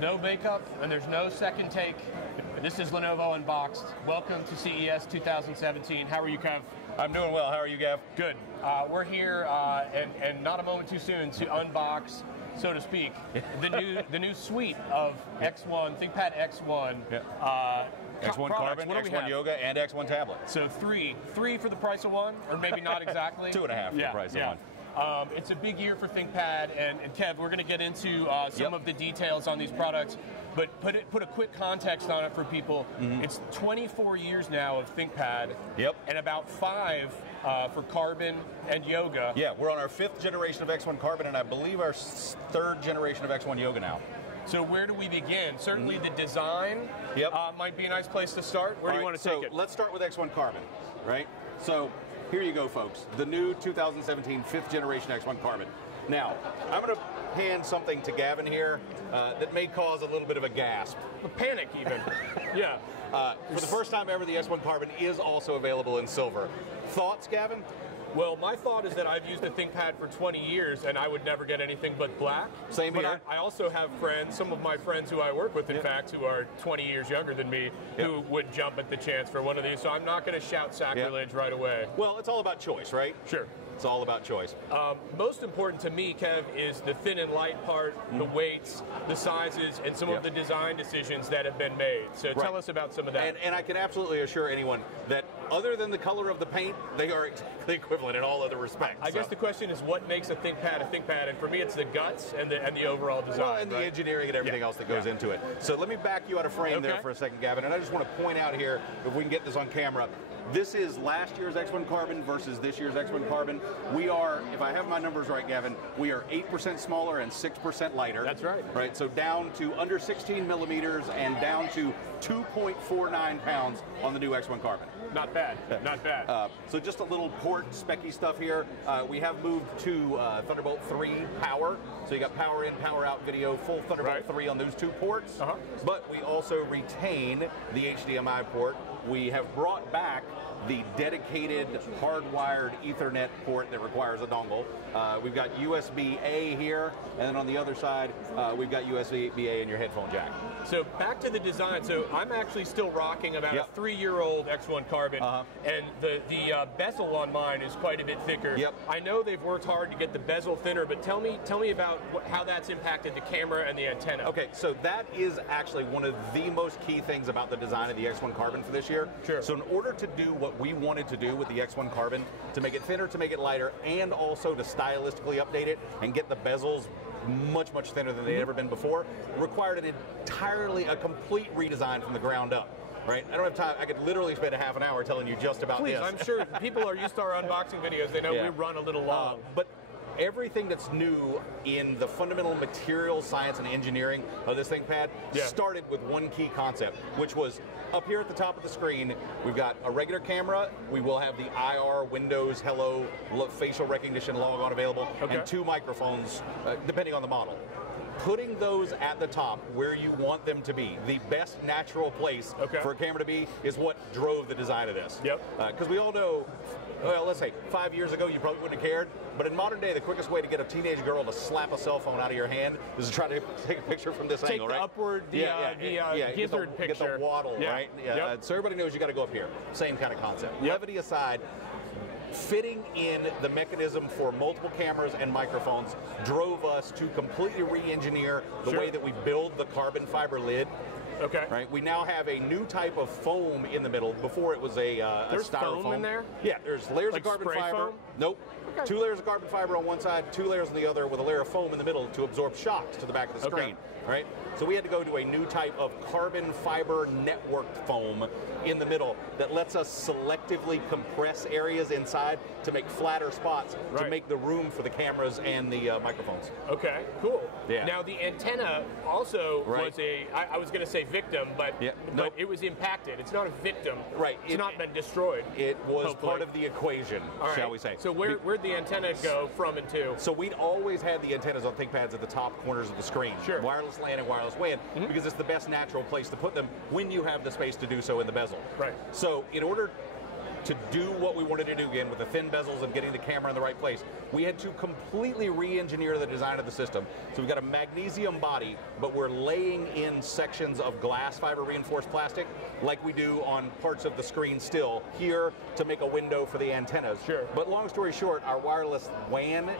no makeup and there's no second take. This is Lenovo Unboxed. Welcome to CES 2017. How are you, Kev? I'm doing well. How are you, Gav? Good. We're here, and not a moment too soon, to unbox, so to speak, the new suite of X1, ThinkPad X1. X1 Carbon, X1 Yoga, and X1 Tablet. So three for the price of one, or maybe not exactly. 2.5 for the price of one. It's a big year for ThinkPad, and Kev, we're going to get into some of the details on these products, but put a quick context on it for people. It's 24 years now of ThinkPad, and about 5 for Carbon and Yoga. Yeah, we're on our 5th generation of X1 Carbon, and I believe our 3rd generation of X1 Yoga now. So where do we begin? Certainly the design might be a nice place to start. Where do you want to take it? Let's start with X1 Carbon, right? So here you go, folks. The new 2017 5th generation X1 Carbon. Now, I'm going to hand something to Gavin here that may cause a little bit of a gasp. A panic, even. For the first time ever, the X1 Carbon is also available in silver. Thoughts, Gavin? Well, my thought is that I've used the ThinkPad for 20 years and I would never get anything but black. Same here. I also have friends, some of my friends who I work with, in fact, who are 20 years younger than me, who would jump at the chance for one of these. So I'm not going to shout sacrilege right away. Well, it's all about choice, right? Sure. It's all about choice. Most important to me, Kev, is the thin and light part, the weights, the sizes, and some of the design decisions that have been made. So tell us about some of that. And I can absolutely assure anyone that other than the color of the paint, they are exactly equivalent in all other respects. I guess the question is what makes a ThinkPad, and for me it's the guts and the overall design. Well, and the engineering and everything else that goes into it. So let me back you out of frame there for a second, Gavin, and I just want to point out here, if we can get this on camera, this is last year's X1 Carbon versus this year's X1 Carbon. We are, if I have my numbers right, Gavin, we are 8% smaller and 6% lighter. That's right. Right, so down to under 16 millimeters and down to 2.49 pounds on the new X1 Carbon. Not bad, not bad. So just a little port specky stuff here. We have moved to Thunderbolt 3 power. So you got power in, power out video, full Thunderbolt 3 on those 2 ports. But we also retain the HDMI port. We have brought back the dedicated hardwired Ethernet port that requires a dongle. We've got USB-A here, and then on the other side, we've got USB-A in your headphone jack. So back to the design. So I'm actually still rocking about a 3-year-old X1 Carbon, and the bezel on mine is quite a bit thicker. I know they've worked hard to get the bezel thinner, but tell me about how that's impacted the camera and the antenna. Okay, so that is actually one of the most key things about the design of the X1 Carbon for this year. Sure. So in order to do what we wanted to do with the X1 Carbon, to make it thinner, to make it lighter, and also to stylistically update it and get the bezels much, much thinner than they'd ever been before, required a complete redesign from the ground up. Right? I don't have time. I could literally spend a half an hour telling you just about this. I'm sure people are used to our unboxing videos. They know we run a little long. But everything that's new in the fundamental material science and engineering of this ThinkPad started with one key concept, which was up here at the top of the screen, we've got a regular camera, we will have the IR, Windows, Hello, facial recognition logon available, and 2 microphones, depending on the model. Putting those at the top where you want them to be, the best natural place for a camera to be, is what drove the design of this. Because we all know, well, let's say 5 years ago you probably wouldn't have cared, but in modern day the quickest way to get a teenage girl to slap a cell phone out of your hand is to try to take a picture from this angle, right? Take the upward, gizzard picture. Get the waddle, right? So everybody knows you got to go up here. Same kind of concept. Levity aside, fitting in the mechanism for multiple cameras and microphones drove us to completely re-engineer the way that we build the carbon fiber lid. Right. We now have a new type of foam in the middle. Before it was there's styrofoam foam in there? Yeah, there's layers of carbon fiber. Foam? Nope. 2 layers of carbon fiber on one side, 2 layers on the other, with a layer of foam in the middle to absorb shocks to the back of the screen. Right? So we had to go to a new type of carbon fiber networked foam in the middle that lets us selectively compress areas inside to make flatter spots to make the room for the cameras and the microphones. Okay, cool. Now the antenna also was I was going to say victim, but it was impacted. It's not a victim. It's not been destroyed. It was part of the equation, shall we say. So where'd the antenna go from and to? So we'd always had the antennas on ThinkPads at the top corners of the screen. Wireless LAN and wireless WAN, because it's the best natural place to put them when you have the space to do so in the bezel. So in order to do what we wanted to do again with the thin bezels and getting the camera in the right place, we had to completely re-engineer the design of the system. So we've got a magnesium body, but we're laying in sections of glass fiber reinforced plastic like we do on parts of the screen still here to make a window for the antennas. Sure. But long story short, our wireless LAN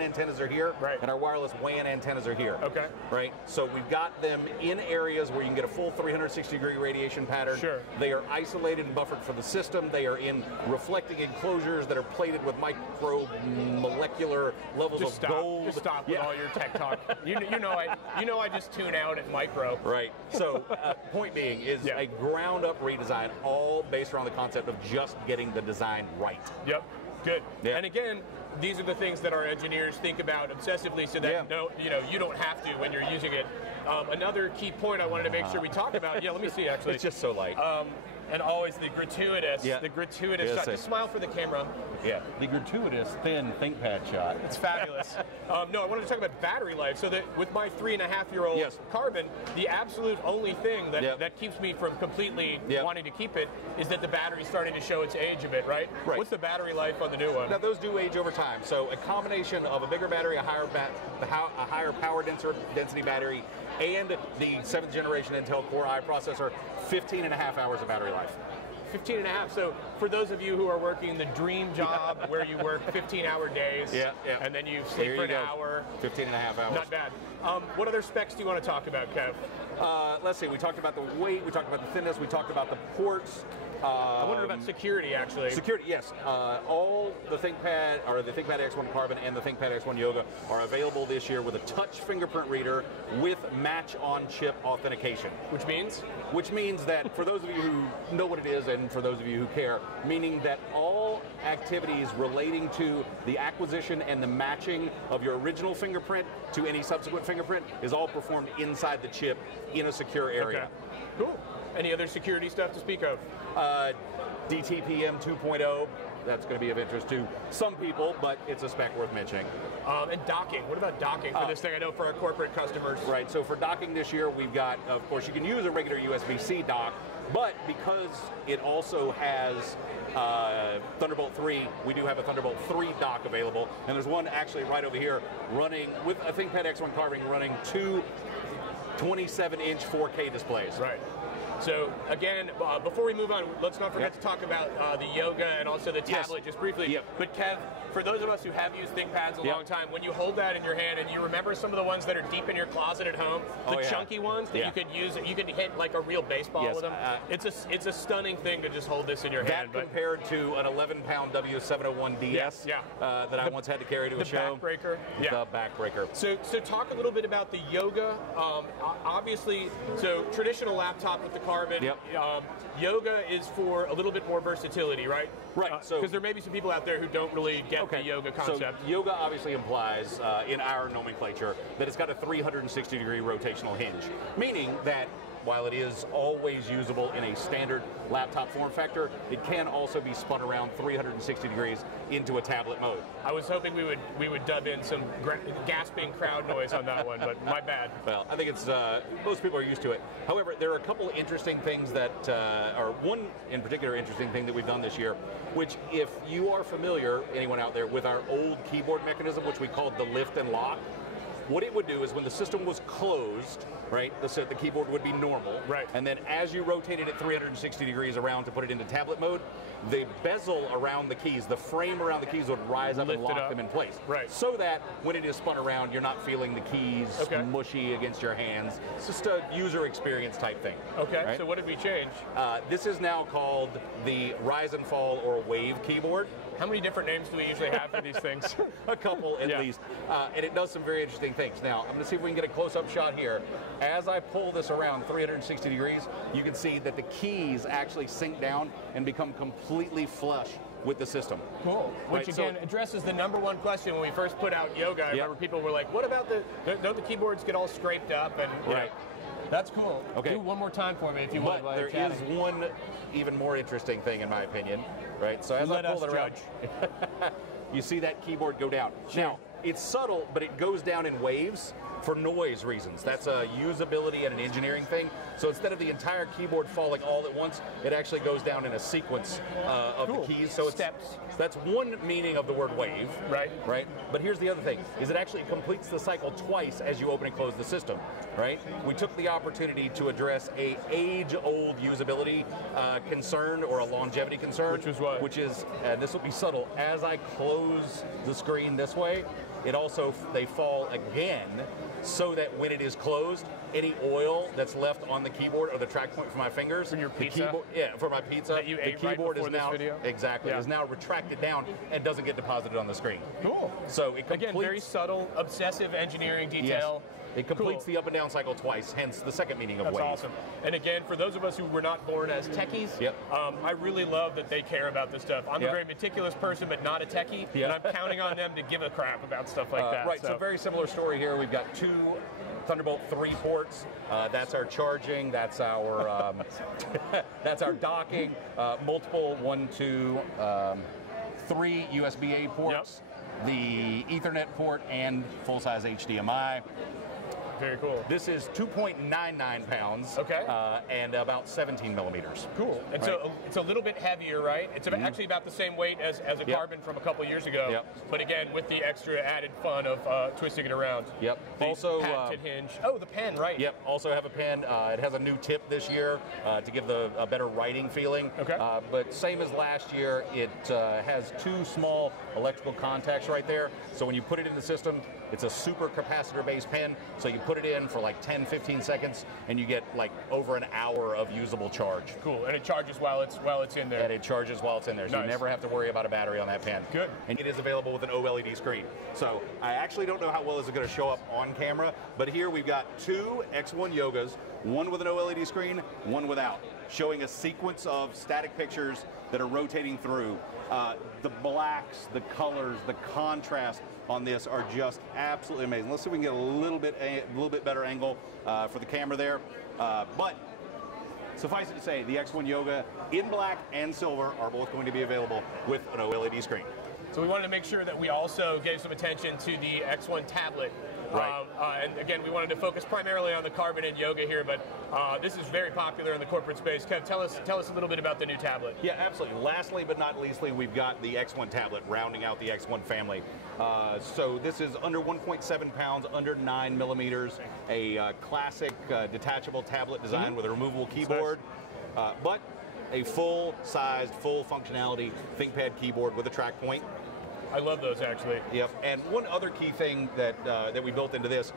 antennas are here, right, and our wireless WAN antennas are here. Okay. Right? So we've got them in areas where you can get a full 360-degree radiation pattern. Sure. They are isolated and buffered for the system. They are in reflecting enclosures that are plated with micromolecular levels of gold. Just stop with all your tech talk. You know I just tune out at micro. Right. So point being is a ground-up redesign, all based around the concept of just getting the design right. Yep. Good. Yeah. And again, these are the things that our engineers think about obsessively, so that you don't have to when you're using it. Another key point I wanted to make sure we talk about. Yeah, let me see. Actually, it's just so light. And always the gratuitous shot. Just smile for the camera. Yeah. The gratuitous thin ThinkPad shot. It's fabulous. No, I wanted to talk about battery life. So that with my 3.5-year-old Carbon, the absolute only thing that keeps me from completely wanting to keep it is that the battery's starting to show its age a bit, right? Right. What's the battery life on the new one? Now those do age over time. So a combination of a bigger battery, a higher power density battery, and the 7th generation Intel Core i processor, 15.5 hours of battery life. 15.5. So for those of you who are working the dream job where you work 15-hour days, and then you sleep for an hour. 15.5 hours. Not bad. What other specs do you want to talk about, Kev? Let's see. We talked about the weight. We talked about the thinness. We talked about the ports. I wondered about security, actually. Security, yes. All the ThinkPad, or the ThinkPad X1 Carbon and the ThinkPad X1 Yoga are available this year with a touch fingerprint reader with match-on-chip authentication. Which means? Which means that for those of you who know what it is and for those of you who care, meaning that all activities relating to the acquisition and the matching of your original fingerprint to any subsequent fingerprint is all performed inside the chip in a secure area. Okay. Cool. Any other security stuff to speak of? DTPM 2.0, that's going to be of interest to some people, but it's a spec worth mentioning. And docking. What about docking for this thing? I know for our corporate customers. Right, so for docking this year, we've got, of course, you can use a regular USB-C dock, but because it also has Thunderbolt 3, we do have a Thunderbolt 3 dock available, and there's one actually right over here running, with a ThinkPad X1 Carbon, running two 27-inch 4K displays. Right. So again, before we move on, let's not forget to talk about the Yoga and also the tablet just briefly. But Kev, for those of us who have used ThinkPads a long time, when you hold that in your hand and you remember some of the ones that are deep in your closet at home, the chunky ones that you could use, you could hit like a real baseball with them. It's a stunning thing to just hold this in your hand. That compared to an 11-pound W701DS that I once had to carry to a show. The backbreaker. The backbreaker. So talk a little bit about the Yoga. Obviously, so traditional laptop with the Carbon. Yoga is for a little bit more versatility, right? Right. Because there may be some people out there who don't really get the Yoga concept. So Yoga obviously implies, in our nomenclature, that it's got a 360-degree rotational hinge, meaning that while it is always usable in a standard laptop form factor, it can also be spun around 360 degrees into a tablet mode. I was hoping we would dub in some gasping crowd noise on that one, but my bad. Well, I think it's most people are used to it. However, there are a couple of interesting things that, or one in particular interesting thing that we've done this year, which if you are familiar, anyone out there, with our old keyboard mechanism, which we called the lift and lock, what it would do is when the system was closed, right, the keyboard would be normal. Right. And then as you rotated it 360 degrees around to put it into tablet mode, the bezel around the keys, the frame around the keys would rise up and lock them in place. Right. So that when it is spun around, you're not feeling the keys mushy against your hands. It's just a user experience type thing. Okay, right? So what did we change? This is now called the rise and fall or wave keyboard. How many different names do we usually have for these things? A couple at least. And it does some very interesting things. Now, I'm going to see if we can get a close-up shot here. As I pull this around 360 degrees, you can see that the keys actually sink down and become completely flush with the system. Cool. Which again addresses the number one question when we first put out Yoga. I remember people were like, what about don't the keyboards get all scraped up? And that's cool. Okay. Do one more time for me if you would. But there is one even more interesting thing in my opinion, right? So as I pull it around, you see that keyboard go down. Now, it's subtle, but it goes down in waves. for noise reasons. That's a usability and an engineering thing. So instead of the entire keyboard falling all at once, it actually goes down in a sequence of the keys. So steps. That's one meaning of the word wave. Right. Right. But here's the other thing: is it actually completes the cycle twice as you open and close the system. Right. We took the opportunity to address a age-old usability concern or a longevity concern. Which is what? Which is, and this will be subtle, as I close the screen this way, it also, they fall again, so that when it is closed, any oil that's left on the keyboard or the track point for my fingers, for your pizza, the keyboard, yeah, for my pizza, that you the ate keyboard right is now this video? exactly is now retracted down and doesn't get deposited on the screen. Cool. So it completes, again, very subtle, obsessive engineering detail. Yes. It completes the up and down cycle twice, hence the second meaning of wave. That's awesome. And again, for those of us who were not born as techies, I really love that they care about this stuff. I'm a very meticulous person, but not a techie, and I'm counting on them to give a crap about stuff like that. Right, so very similar story here. We've got 2 Thunderbolt 3 ports. That's our charging. That's our that's our docking. Multiple 1, 2, 3 USB-A ports. The Ethernet port and full-size HDMI. Very cool. This is 2.99 pounds. Okay. And about 17 millimeters. Cool. And so it's a little bit heavier, right? It's actually about the same weight as a carbon from a couple years ago. But again, with the extra added fun of twisting it around. The also, patented hinge. Oh, the pen, right? Also have a pen. It has a new tip this year to give a better writing feeling. Okay. But same as last year, it has 2 small electrical contacts right there. So when you put it in the system, it's a super capacitor-based pen. So you put it in for like 10, 15 seconds, and you get like over an hour of usable charge. Cool, and it charges while it's in there. And it charges while it's in there, so you never have to worry about a battery on that pen. Good. And it is available with an OLED screen. So I actually don't know how well this is going to show up on camera, but here we've got 2 X1 Yogas, one with an OLED screen, one without, showing a sequence of static pictures that are rotating through. The blacks, the colors, the contrast on this are just absolutely amazing. Let's see if we can get a little bit better angle for the camera there. But suffice it to say, the X1 Yoga in black and silver are both going to be available with an OLED screen. So we wanted to make sure that we also gave some attention to the X1 tablet. Right. And again, we wanted to focus primarily on the Carbon and Yoga here, but this is very popular in the corporate space. Kev, tell us a little bit about the new tablet. Yeah, absolutely. Lastly but not leastly, we've got the X1 tablet rounding out the X1 family. So this is under 1.7 pounds, under 9 millimeters, a classic detachable tablet design with a removable keyboard, but a full-sized, full functionality ThinkPad keyboard with a track point. I love those, actually. Yep. And one other key thing that that we built into this,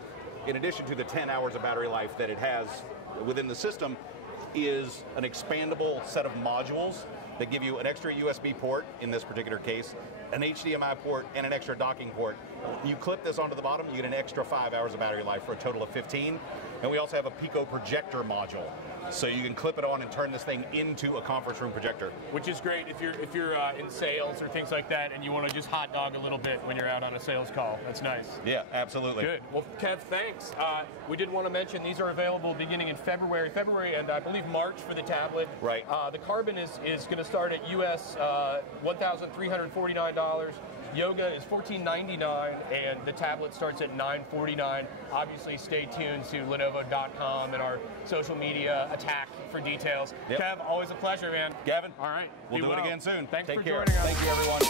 in addition to the 10 hours of battery life that it has within the system, is an expandable set of modules that give you an extra USB port, in this particular case, an HDMI port, and an extra docking port. You clip this onto the bottom, you get an extra 5 hours of battery life for a total of 15. And we also have a Pico Projector module. So you can clip it on and turn this thing into a conference room projector. Which is great if you're in sales or things like that and you want to just hot dog a little bit when you're out on a sales call. That's nice. Yeah, absolutely. Good. Well, Kev, thanks. We did want to mention these are available beginning in February and I believe March for the tablet. Right. The Carbon is going to start at US $1,349. Yoga is $14.99, and the tablet starts at $9.49. Obviously, stay tuned to Lenovo.com and our social media attack for details. Kev, always a pleasure, man. Gavin. All right. We'll do it again soon. Thanks Take for care. joining us. Thank you, everyone.